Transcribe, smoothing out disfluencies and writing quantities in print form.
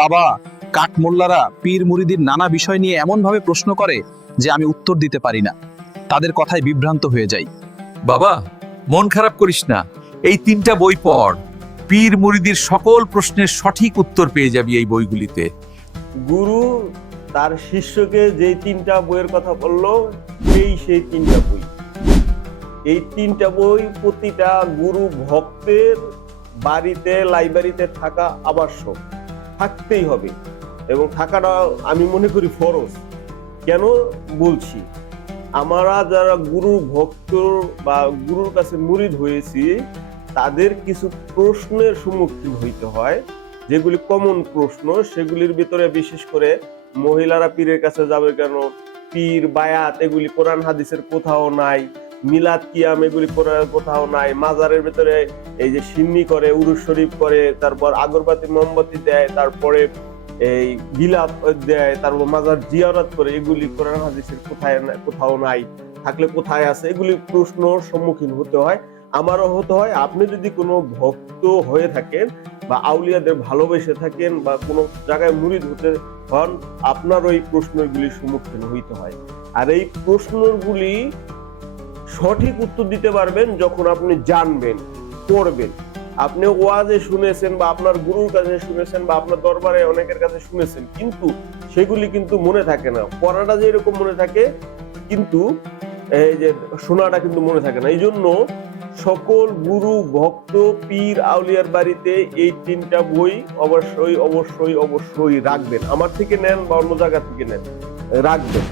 বাবা, কাঠমোল্লারা পীর মুরিদির নানা বিষয় নিয়ে এমন ভাবে প্রশ্ন করে যে আমি উত্তর দিতে পারি না, তাদের কথায় বিভ্রান্ত হয়ে যাই। বাবা, মন খারাপ করিস না, এই 3টা বই পড়। পীর মুরিদির সকল প্রশ্নের সঠিক উত্তর পেয়ে যাবি এই বইগুলিতে। গুরু তার শিষ্যকে যে 3টা বইয়ের কথা বললো, সেই 3টা বই। এই 3টা বই প্রতিটা গুরু ভক্তের বাড়িতে, লাইব্রেরিতে থাকা আবশ্যক, থাকতেই হবে। এবং থাকাটা আমি মনে করি ফরজ। কেন বলছি, আমরা যারা গুরু ভক্ত বা গুরুর কাছে মুরিদ হয়েছি, তাদের কিছু প্রশ্নের সম্মুখীন হইতে হয়, যেগুলি কমন প্রশ্ন। সেগুলির ভিতরে বিশেষ করে মহিলারা পীরের কাছে যাবে কেন, পীর বায়াত এগুলি কোরআন হাদিসের কোথাও নাই, মিলাদ কিয়াম এগুলি কোথাও নাই, মাজারের ভিতরে এই যে সিন্নি করে, উরুস শরীফ করে, তারপর আগরবাতি মোমবাতি দেয়, তারপরে এই গিলাপ দেয়, তারপর মাজার জিয়ারত করে, এগুলি কোরআন হাদিসের কোথাও নাই, থাকলে কোথায় আছে, এগুলি প্রশ্নর সম্মুখীন হতে হয়। আমারও হতে হয়। আপনি যদি কোনো ভক্ত হয়ে থাকেন বা আউলিয়াদের ভালোবেসে থাকেন বা কোনো জায়গায় মুরিদ হতে হন, আপনার ওই প্রশ্নগুলির সম্মুখীন হইতে হয়। আর এই প্রশ্নগুলি সঠিক উত্তর দিতে পারবেন যখন আপনি জানবেন, পড়বেন। আপনি ওয়াজে শুনেছেন বা আপনার গুরুর কাছে শুনেছেন বা আপনার দরবারে অনেকের কাছে শুনেছেন, কিন্তু সেগুলি কিন্তু মনে থাকে না। পড়াটা যেরকম মনে থাকে, কিন্তু এই যে শোনাটা কিন্তু মনে থাকে না। এই জন্য সকল গুরু ভক্ত পীর আউলিয়ার বাড়িতে এই 3টা বই অবশ্যই অবশ্যই অবশ্যই রাখবেন। আমার থেকে নেন বা অন্য জায়গা থেকে নেন, রাখবেন।